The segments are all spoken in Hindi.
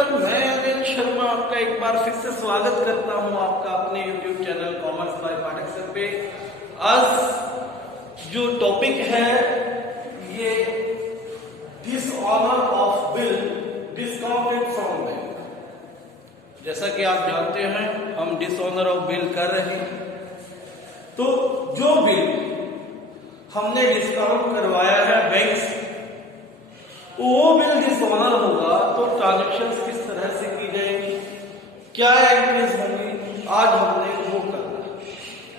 नमस्कार, मैं अनिल शर्मा आपका एक बार फिर से स्वागत करता हूं आपका अपने YouTube channel commerce by Pathak sir पे। आज जो टॉपिक है ये dishonour of bill discounted from bank. जैसा कि आप जानते हैं हम डिसऑनर ऑफ बिल कर रहे हैं, तो जो बिल हमने डिस्काउंट करवाया है बैंक से वो बिल डिसऑनर होगा तो ट्रांजैक्शंस किस तरह से की जाएगी, क्या एंट्रीज होंगी, आज हमने वो करना है।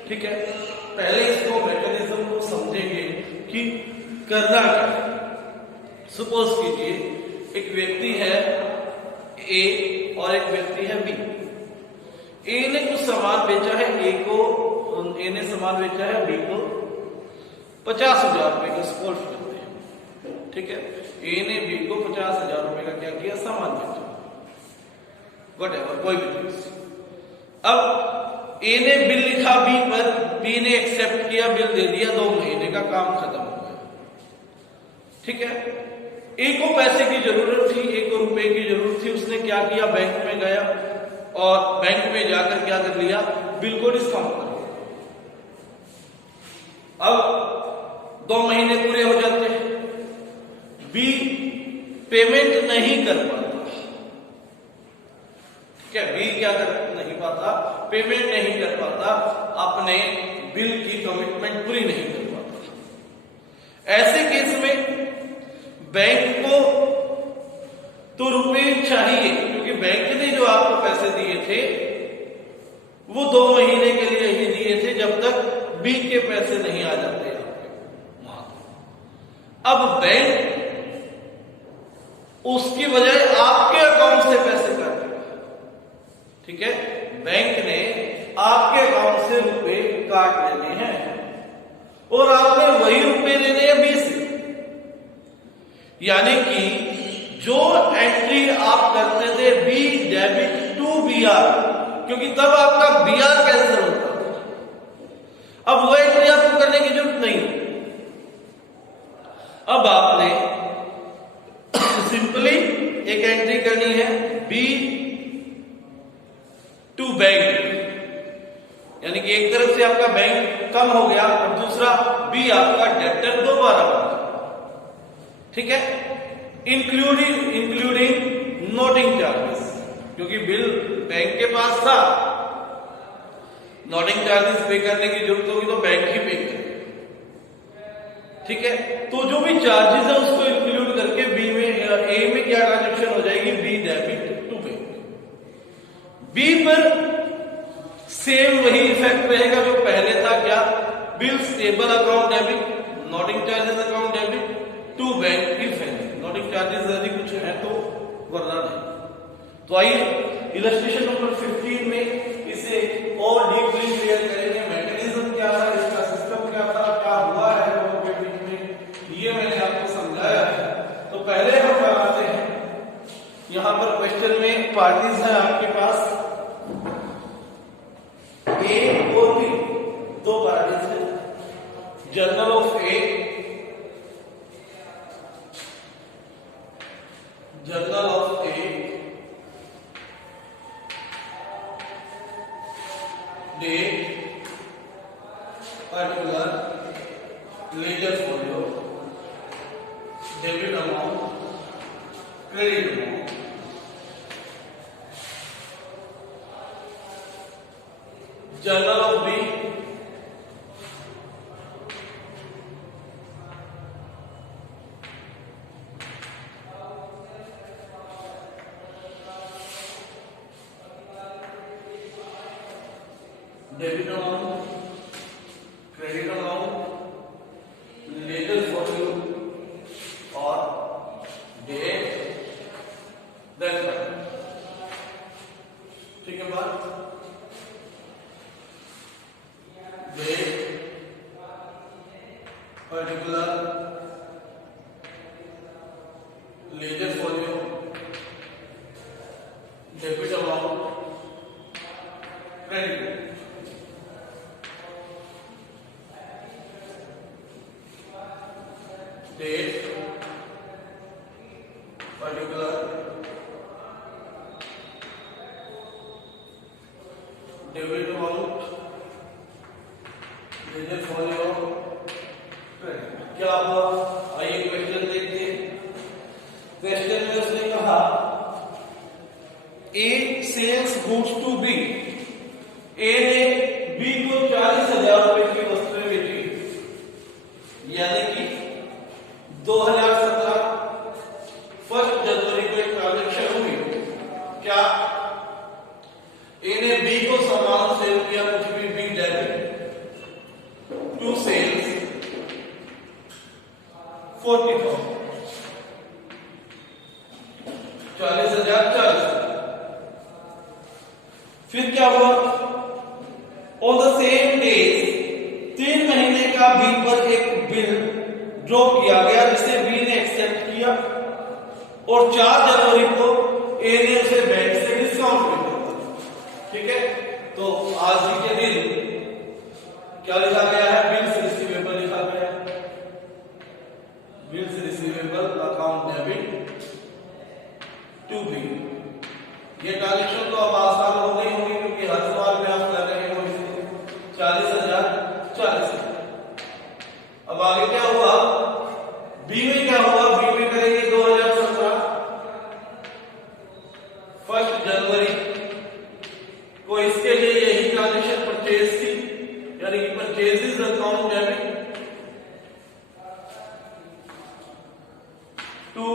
ठीक है, पहले इसको मैकेनिज्म को समझेंगे कि करना क्या। सपोज कीजिए एक व्यक्ति है ए और एक व्यक्ति है बी। ए ने कुछ सामान बेचा है ए ने सामान बेचा है बी को 50,000 रुपए का। सपोज करते हैं, ठीक है, ए ने बी को 50,000 रुपए का क्या किया, सामान बेचा, वटएवर कोई भी चीज। अब ए ने बिल लिखा बी पर, बी ने एक्सेप्ट किया, बिल दे दिया, 2 महीने का काम खत्म हो गया। ठीक है, ए को पैसे की जरूरत थी, ए को रुपए की जरूरत थी, उसने क्या किया, बैंक में गया और बैंक में जाकर क्या कर लिया, बिल को डिस्काउंट कर दिया। अब 2 महीने पूरे हो जाते हैं, बी पेमेंट नहीं कर पाता। क्या बी क्या कर नहीं पाता, पेमेंट नहीं कर पाता, अपने बिल की कमिटमेंट पूरी नहीं कर पाता। ऐसे केस में बैंक को तो रुपए चाहिए, क्योंकि बैंक ने जो आपको पैसे दिए थे वो 2 महीने के लिए ही दिए थे, जब तक बी के पैसे नहीं आ जाते आपके वहां। अब बैंक उसकी बजाय आपके अकाउंट से पैसे काटेगा। ठीक है, बैंक ने आपके अकाउंट से रुपए काट लेने हैं और आपने वही रुपए लेने हैं बी से। यानी कि जो एंट्री आप करते थे B debit to B R, क्योंकि तब आपका बी आर कैंसिल होता था, अब वो एंट्री आपको करने की जरूरत नहीं। अब आपने सिंपली एक एंट्री करनी है बी टू बैंक, यानी कि एक तरफ से आपका बैंक कम हो गया और दूसरा बी आपका डेब्टर दोबारा बन गया। ठीक है, इंक्लूडिंग नोटिंग चार्जेस, क्योंकि बिल बैंक के पास था, नोटिंग चार्जेस पे करने की जरूरत होगी तो बैंक ही पे करेगा। ठीक है, तो जो भी चार्जेस है उसको इंक्लूड करके बी में ए में क्या ट्रांजैक्शन हो जाएगी, B debit to bank. B पर सेम वही इफेक्ट रहेगा जो पहले था, क्या, bill stable account debit, noting charges account debit to bank if any. Noting charges यदि कुछ है तो, वरना नहीं। तो आइए इलस्ट्रेशन नंबर 15 में इसे और डीपली क्लियर करेंगे। मैकेनिज्म क्या है इसका, सिस्टम क्या था, क्या हुआ है दोनों के बीच में, ये मैंने आपको समझाया है। तो पहले हम बनाते हैं, यहां पर क्वेश्चन में पार्टीज है आपके पास ए और बी, 2 पार्टीज है। Journal of A, journal of A, date, particular, ledger folio, debit amount, credit amount. Journal of B, debit amount, credit amount, ledger folio और डेट, देन। ठीक है बात, date, particular, ledger folio, debit amount, credit. Date, particular, debit amount for your credit. क्या हुआ, आइए क्वेश्चन देखते हैं। क्वेश्चन में उसने कहा ए सेल्स गुड्स टू बी, ए ने बी को 40,000 रुपए की वस्तुएं बेची, यानी कि 2017 1 जनवरी को एक ट्रांजेक्शन हुई। क्या ए ने बी को सामान सेल किया, कुछ भी, बी डेबिट टू सेल्स 40,000, 40,000। फिर क्या हुआ, ऑन द सेम डे 3 महीने का बी पर एक बिल ड्रॉ किया गया जिसे बी ने एक्सेप्ट किया, और 4 जनवरी को ए ने उसे बैंक से डिस्काउंट पे दिया। ठीक है, तो आज के दिन क्या लिखा गया है, बिल्स रिसीवेबल लिखा गया है, bills receivable account debit to B. ये ट्रांजेक्शन तो अब आसान हो गई होगी क्योंकि हर सवाल में आप कर रहे हो 40,000, 40,000। अब आगे क्या हुआ, बी में क्या हुआ, बी में करेंगे 2017 1 जनवरी को, इसके लिए यही ट्रांजेक्शन परचेज थी, यानी कि परचेजेस अकाउंट डेबिट टू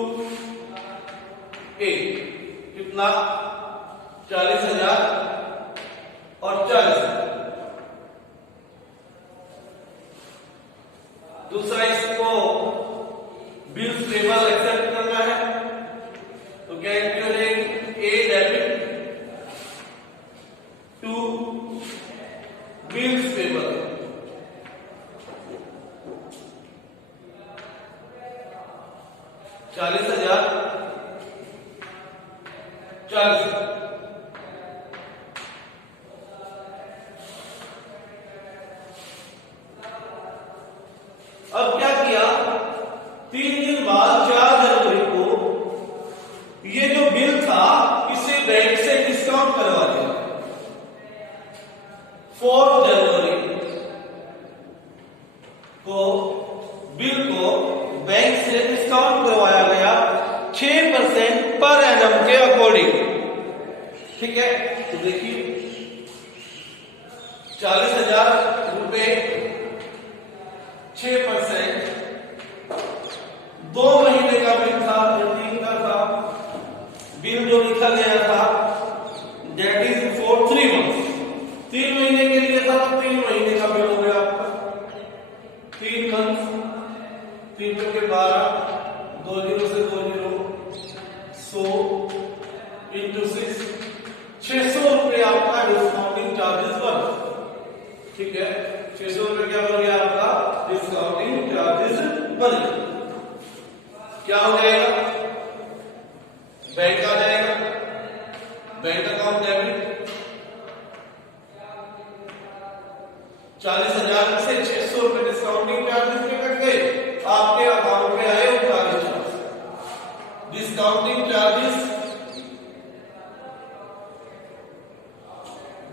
ए, कितना, 40,000 और 40,000। दूसरा, इसको बिल्स पेबल एक्सेप्ट करना है, तो क्या करेंगे, ए डेबिट टू बिल्स पेबल, 40,000, 40,000। अब क्या किया, 3 दिन बाद 4 जनवरी को ये जो बिल था इसे बैंक से डिस्काउंट करवा दिया। 4 जनवरी को बिल को बैंक से डिस्काउंट करवाया गया 6% पर एनम के अकॉर्डिंग। ठीक है, तो देखिए 40,000 रुपए 6%, 2 महीने का बिल था, या 3 का था बिल जो लिखा गया था, दैट इज फॉर 3 मंथ्स, 3 महीने के लिए था, तो 3 महीने का बिल हो गया आपका 3 मंथ, 3 के 12, 2 0 से 2 0, 100 इंटू 6, 600 रुपए आपका डिस्काउंटिंग चार्जेस बन। ठीक है, 600 रुपए क्या बन गया आपका डिस्काउंटिंग चार्जेस बन। क्या हो जाएगा, बैंक आ जाएगा, बैंक अकाउंट डेबिट 40,000 से 600 रुपए डिस्काउंटिंग चार्जेस में कट गए, आपके अकाउंट में आए 39 डिस्काउंटिंग चार्जेस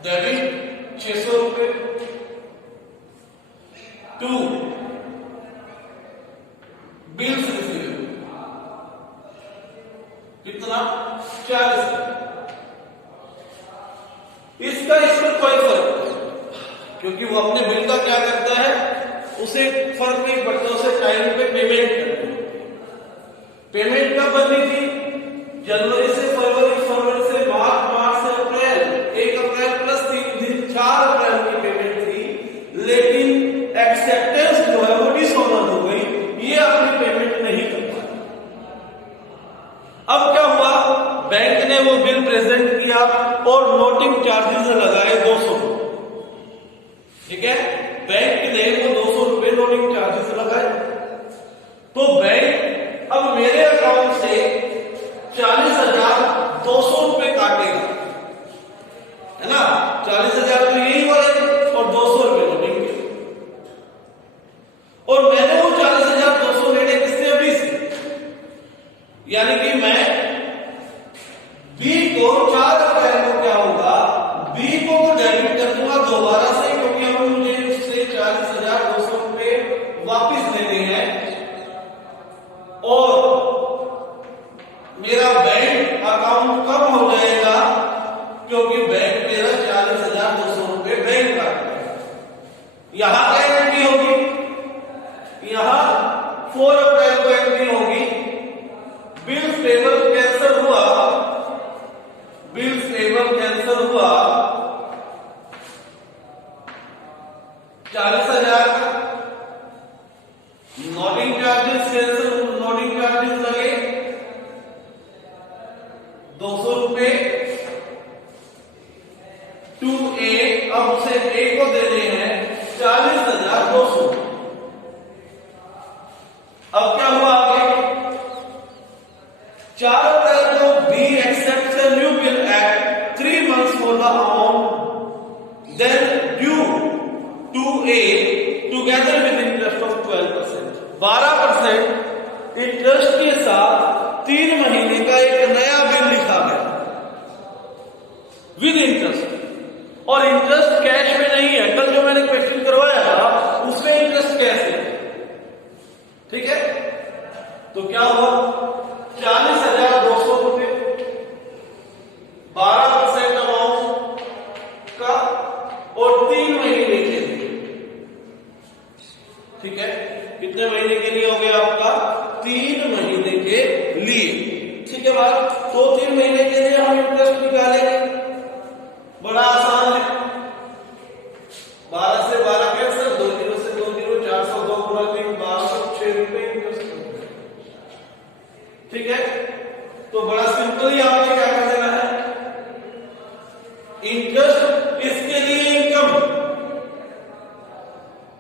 डेबिट 600 रुपए टू बिल्स रिसीवेबल, कितना, 40। इसका इस पर कोई फर्क नहीं, क्योंकि वो अपने बिल का क्या करता है, उसे फर्क नहीं पड़ता, उसे टाइम पे पेमेंट करनी होती है। पेमेंट कब बननी थी, जनवरी से फरवरी, फरवरी से मार्च, मार्च से अप्रैल, 1 अप्रैल प्लस 3 दिन 4 अप्रैल की पेमेंट थी, लेकिन एक्सेप्टेंस जो है वो डिसऑनर हो गई, ये अपनी पेमेंट नहीं कर पाया। अब क्या हुआ, बैंक ने वो बिल प्रेजेंट किया और नोटिंग चार्जेस लगाए 200। ठीक है, बैंक ने वो 200 रुपए नोटिंग चार्जेस लगाए, तो बैंक अब मेरे अकाउंट से 40,200 रुपए काटेगा, है ना, 40,000 तो यही वाले और 200 रुपए नोटिंग के, और मैंने वो 40,200 लेने किससे, अभी से, यानी कि मैं बी को 4 अप्रैल को क्या होगा, बी को डेबिट यहां 4 अप्रैल को एंट्री होगी, बिल्स पेबल कैंसिल हुआ, बिल्स पेबल कैंसिल हुआ 40,000 का, noting charges cancel, noting charges लगे 200 रुपए, 2A, अब उसे A को देने हैं 40,200। अब क्या हुआ आगे, 4 अप्रैल को B accepts a new bill at 3 months for the amount then due to A together with interest of 12%, 12% interest के साथ 3 महीने का एक नया बिल लिखा गया विद इंटरेस्ट, और इंटरेस्ट कैश में नहीं है। कल जो मैंने क्वेश्चन करवाया था उसमें इंटरेस्ट कैश है, ठीक है। तो क्या हुआ, 40,200 रुपए 12% अमाउंट का और 3 महीने के लिए, ठीक है। कितने महीने के लिए हो गया आपका, 3 महीने के लिए, ठीक है बात। तो 3 महीने के लिए हम इंटरेस्ट निकालेंगे, बड़ा आसान है, 12 से 12 कैंसिल, 2 0 से 2 0, 402 गुणा 3, 1206 रुपए इंटरेस्ट, ठीक है। तो बड़ा सिंपल ही आपने क्या कर देना है, इंटरेस्ट इसके लिए इनकम,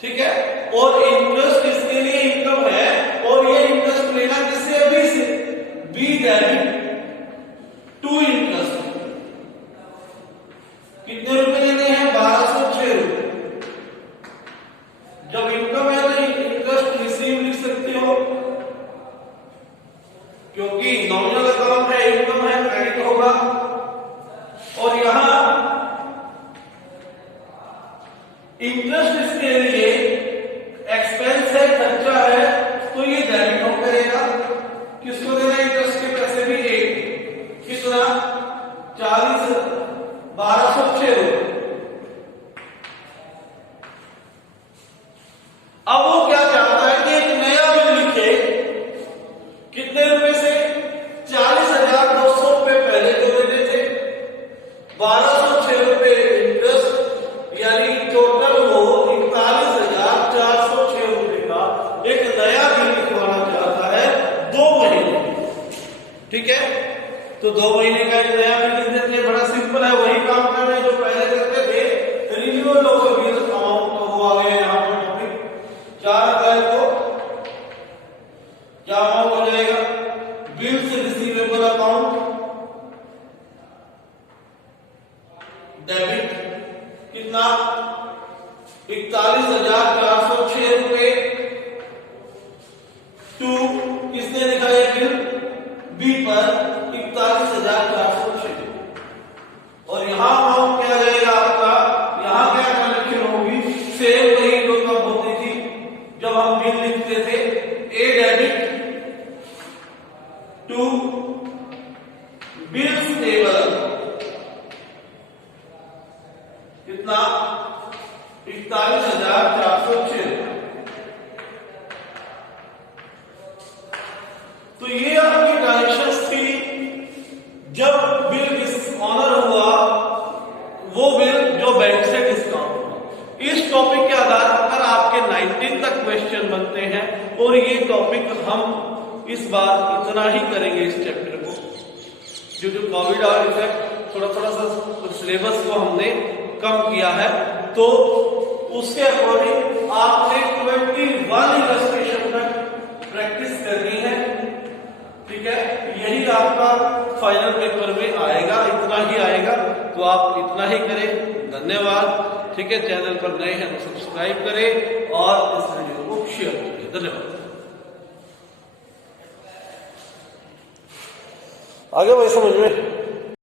ठीक है, और इंटरेस्ट इसके लिए इनकम है, और ये इंटरेस्ट लेना किससे, बी से, बी डेबिट टू इंटरेस्ट, कितने रुपए लेने हैं, 1206 रुपए। जब इनकम है तो इंटरेस्ट रिसीव लिख सकते हो, क्योंकि नॉमिनल अकाउंट है, इनकम है, क्रेडिट होगा। और यहां इंटरेस्ट इसके लिए एक्सपेंस है, खर्चा है, तो ये डेबिट हो करेगा। किसको देना इंटरेस्ट के पैसे भी, एक, कितना, 1206 रुपए। अब वो क्या चाहता है कि एक नया बिल लिखे, कितने रुपए से, 40,200 रुपए पहले जो देते थे, 1206 रुपए इंटरेस्ट, यानी टोटल वो 41,406 रुपए का एक नया बिल लिखवाना चाहता है 2 महीने, ठीक है। तो 2 महीने का एक नया बिल लिख देते हैं, बड़ा सिंपल है, वही काम कर रहे हैं जो पहले करते थे, रिन्यूअल ऑफ बिल अमाउंट वो आ गया यहां पर टॉपिक। 4 अप्रैल को क्या अमाउंट हो जाएगा, बिल्स रिसीवेबल अकाउंट डेबिट, कितना, 41,406 रुपए, टू, किसने लिखा है बिल, बी पर 41,406, और यहां अमाउंट क्या जाएगा आपका, यहां क्या कलेक्शन होगी, सेम वही जो कब होती थी जब हम बिल लिखते थे, ए डेबिट टू बिल्स पेबल, कितना, 41,406। तो ये आपकी ट्रांजेक्शंस थी जब बिल ऑनर हुआ, वो बिल जो बैंक से डिस्काउंट हुआ। इस टॉपिक के आधार पर आपके 19 तक क्वेश्चन बनते हैं, और ये टॉपिक हम इस बार इतना ही करेंगे इस चैप्टर को, जो कोविड और इफेक्ट थोड़ा सा सिलेबस को हमने कम किया है, तो उसके अकॉर्डिंग आपने 21 इलस्ट्रेशन तक प्रैक्टिस करनी है, ठीक है। यही आपका फाइनल पेपर में आएगा, इतना ही आएगा, तो आप इतना ही करें। धन्यवाद, ठीक है। चैनल पर नए हैं तो सब्सक्राइब करें और इस वीडियो को शेयर करें। धन्यवाद। आगे वही समझ में